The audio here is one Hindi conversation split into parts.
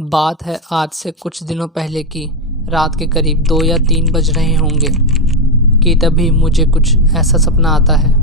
बात है आज से कुछ दिनों पहले की। रात के करीब 2 या 3 बज रहे होंगे कि तभी मुझे कुछ ऐसा सपना आता है।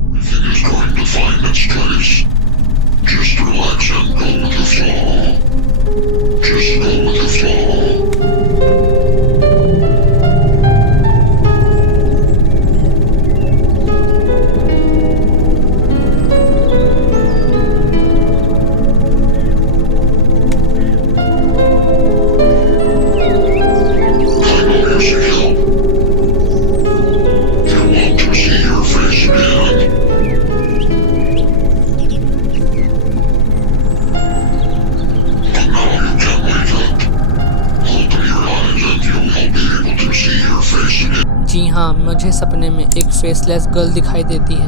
जी हाँ, मुझे सपने में एक फेसलेस गर्ल दिखाई देती है।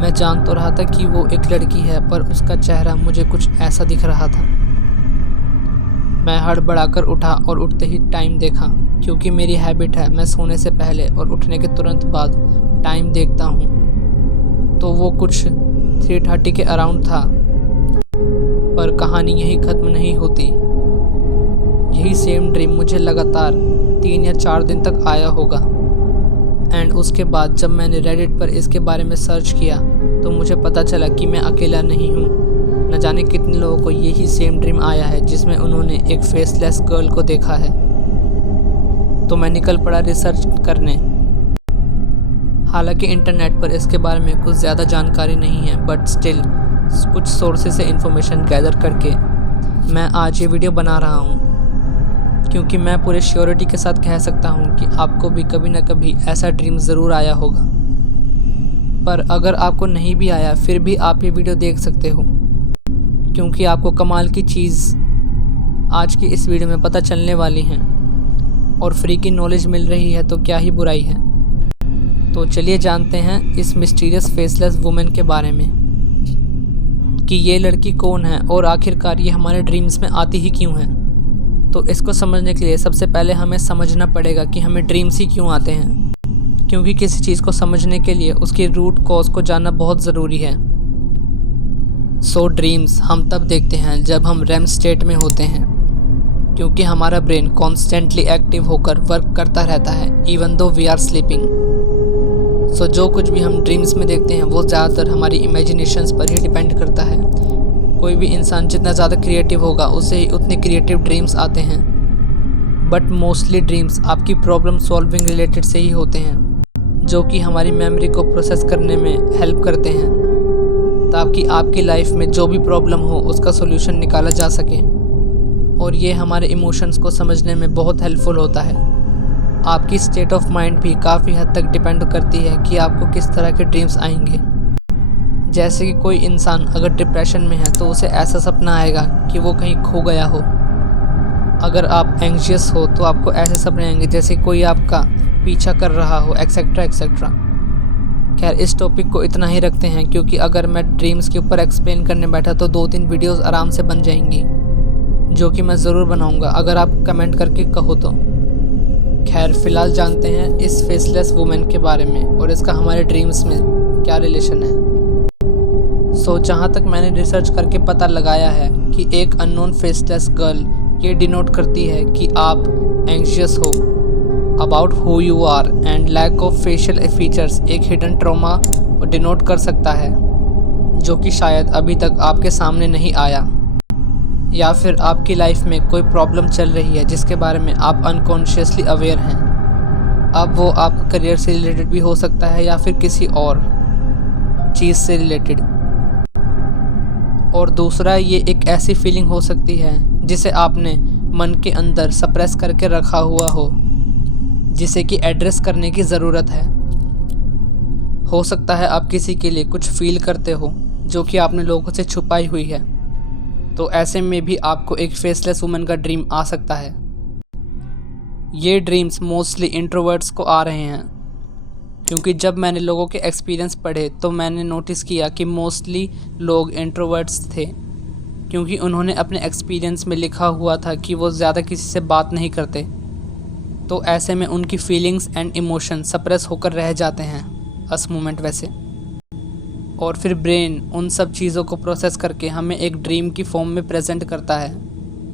मैं जान तो रहा था कि वो एक लड़की है, पर उसका चेहरा मुझे कुछ ऐसा दिख रहा था। मैं हड़बड़ाकर उठा और उठते ही टाइम देखा, क्योंकि मेरी हैबिट है मैं सोने से पहले और उठने के तुरंत बाद टाइम देखता हूँ। तो वो कुछ 3:30 के अराउंड था। पर कहानी यही ख़त्म नहीं होती। यही सेम ड्रीम मुझे लगातार 3 या 4 दिन तक आया होगा। एंड उसके बाद जब मैंने रेडिट पर इसके बारे में सर्च किया तो मुझे पता चला कि मैं अकेला नहीं हूँ। न जाने कितने लोगों को यही सेम ड्रीम आया है जिसमें उन्होंने एक फेसलेस गर्ल को देखा है। तो मैं निकल पड़ा रिसर्च करने। हालांकि इंटरनेट पर इसके बारे में कुछ ज़्यादा जानकारी नहीं है, बट स्टिल कुछ सोर्सेज से इंफॉर्मेशन गैदर करके मैं आज ये वीडियो बना रहा हूँ, क्योंकि मैं पूरे श्योरिटी के साथ कह सकता हूँ कि आपको भी कभी ना कभी ऐसा ड्रीम ज़रूर आया होगा। पर अगर आपको नहीं भी आया फिर भी आप ये वीडियो देख सकते हो, क्योंकि आपको कमाल की चीज़ आज की इस वीडियो में पता चलने वाली हैं और फ्री की नॉलेज मिल रही है, तो क्या ही बुराई है। तो चलिए जानते हैं इस मिस्टीरियस फेसलेस वुमेन के बारे में कि ये लड़की कौन है और आखिरकार ये हमारे ड्रीम्स में आती ही क्यों है। तो इसको समझने के लिए सबसे पहले हमें समझना पड़ेगा कि हमें ड्रीम्स ही क्यों आते हैं, क्योंकि किसी चीज़ को समझने के लिए उसकी रूट कॉज को जानना बहुत ज़रूरी है। सो ड्रीम्स हम तब देखते हैं जब हम रेम स्टेट में होते हैं, क्योंकि हमारा ब्रेन कॉन्स्टेंटली एक्टिव होकर वर्क करता रहता है even though we are sleeping. सो जो कुछ भी हम ड्रीम्स में देखते हैं वो ज़्यादातर हमारी इमेजिनेशंस पर ही डिपेंड करता है। कोई भी इंसान जितना ज़्यादा क्रिएटिव होगा उसे ही उतने क्रिएटिव ड्रीम्स आते हैं। बट मोस्टली ड्रीम्स आपकी प्रॉब्लम सॉल्विंग रिलेटेड से ही होते हैं, जो कि हमारी मेमोरी को प्रोसेस करने में हेल्प करते हैं, ताकि आपकी लाइफ में जो भी प्रॉब्लम हो उसका सोल्यूशन निकाला जा सके। और ये हमारे इमोशंस को समझने में बहुत हेल्पफुल होता है। आपकी स्टेट ऑफ माइंड भी काफ़ी हद तक डिपेंड करती है कि आपको किस तरह के ड्रीम्स आएंगे। जैसे कि कोई इंसान अगर डिप्रेशन में है तो उसे ऐसा सपना आएगा कि वो कहीं खो गया हो। अगर आप एंग्जियस हो तो आपको ऐसे सपने आएंगे जैसे कोई आपका पीछा कर रहा हो, एक्सेट्रा एक्सेट्रा। खैर, इस टॉपिक को इतना ही रखते हैं, क्योंकि अगर मैं ड्रीम्स के ऊपर एक्सप्लेन करने बैठा तो 2-3 वीडियोस आराम से बन जाएंगी, जो कि मैं ज़रूर बनाऊंगा अगर आप कमेंट करके कहो तो। खैर, फ़िलहाल जानते हैं इस फेसलेस वुमेन के बारे में और इसका हमारे ड्रीम्स में क्या रिलेशन है। सो जहाँ तक मैंने रिसर्च करके पता लगाया है कि एक अननोन फेसलेस गर्ल ये डिनोट करती है कि आप एंग्जियस हो about who you are, and lack of facial features एक हिडन ट्रॉमा डिनोट कर सकता है, जो कि शायद अभी तक आपके सामने नहीं आया। या फिर आपकी लाइफ में कोई प्रॉब्लम चल रही है जिसके बारे में आप अनकॉन्शियसली अवेयर हैं। अब वो आपका करियर से रिलेटेड भी हो सकता है या फिर किसी और चीज़ से रिलेटेड। और दूसरा, ये एक ऐसी फीलिंग हो सकती है जिसे आपने मन के अंदर सप्रेस करके रखा हुआ हो, जिसे कि एड्रेस करने की ज़रूरत है। हो सकता है आप किसी के लिए कुछ फील करते हो जो कि आपने लोगों से छुपाई हुई है। तो ऐसे में भी आपको एक फेसलेस वुमन का ड्रीम आ सकता है। ये ड्रीम्स मोस्टली इंट्रोवर्ट्स को आ रहे हैं, क्योंकि जब मैंने लोगों के एक्सपीरियंस पढ़े तो मैंने नोटिस किया कि मोस्टली लोग इंट्रोवर्ट्स थे, क्योंकि उन्होंने अपने एक्सपीरियंस में लिखा हुआ था कि वो ज़्यादा किसी से बात नहीं करते। तो ऐसे में उनकी फीलिंग्स एंड इमोशन सप्रेस होकर रह जाते हैं उस मोमेंट वैसे। और फिर ब्रेन उन सब चीज़ों को प्रोसेस करके हमें एक ड्रीम की फॉर्म में प्रेजेंट करता है,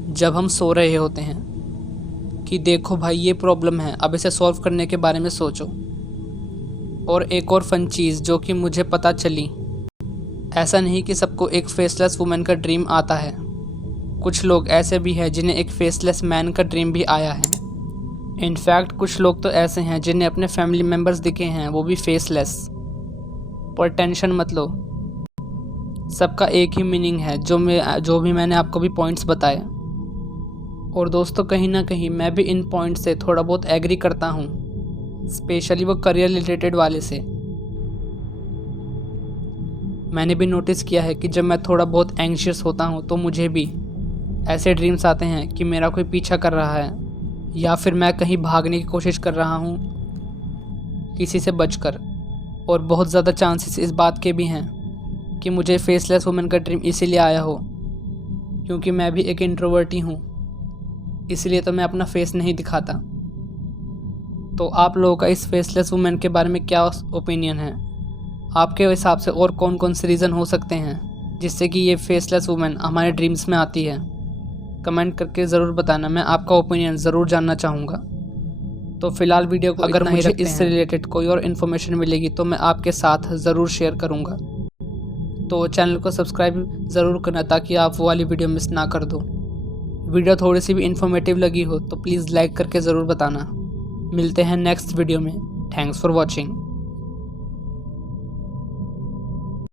जब हम सो रहे होते हैं कि देखो भाई ये प्रॉब्लम है, अब इसे सॉल्व करने के बारे में सोचो। और एक और फन चीज़ जो कि मुझे पता चली, ऐसा नहीं कि सबको एक फेसलेस वुमेन का ड्रीम आता है। कुछ लोग ऐसे भी हैं जिन्हें एक फेसलेस मैन का ड्रीम भी आया है। इनफैक्ट कुछ लोग तो ऐसे हैं जिन्हें अपने फैमिली मेम्बर्स दिखे हैं, वो भी फेसलेस। पर टेंशन मत लो, सबका एक ही मीनिंग है, जो भी मैंने आपको भी पॉइंट्स बताए। और दोस्तों कहीं ना कहीं मैं भी इन पॉइंट्स से थोड़ा बहुत एग्री करता हूँ, स्पेशली वो करियर रिलेटेड वाले से। मैंने भी नोटिस किया है कि जब मैं थोड़ा बहुत एंग्शियस होता हूँ तो मुझे भी ऐसे ड्रीम्स आते हैं कि मेरा कोई पीछा कर रहा है, या फिर मैं कहीं भागने की कोशिश कर रहा हूँ किसी से बचकर। और बहुत ज़्यादा चांसेस इस बात के भी हैं कि मुझे फेसलेस वुमेन का ड्रीम इसीलिए आया हो क्योंकि मैं भी एक इंट्रोवर्ट ही हूँ, इसलिए तो मैं अपना फेस नहीं दिखाता। तो आप लोगों का इस फेसलेस वुमेन के बारे में क्या ओपिनियन है? आपके हिसाब से और कौन कौन से रीज़न हो सकते हैं जिससे कि ये फेसलेस वुमेन हमारे ड्रीम्स में आती है? कमेंट करके ज़रूर बताना, मैं आपका ओपिनियन ज़रूर जानना चाहूँगा। तो फिलहाल वीडियो को अगर मुझे इससे रिलेटेड कोई और इन्फॉर्मेशन मिलेगी तो मैं आपके साथ ज़रूर शेयर करूँगा। तो चैनल को सब्सक्राइब ज़रूर करना ताकि आप वो वाली वीडियो मिस ना कर दो। वीडियो थोड़ी सी भी इन्फॉर्मेटिव लगी हो तो प्लीज़ लाइक करके ज़रूर बताना। मिलते हैं नेक्स्ट वीडियो में। Thanks for watching.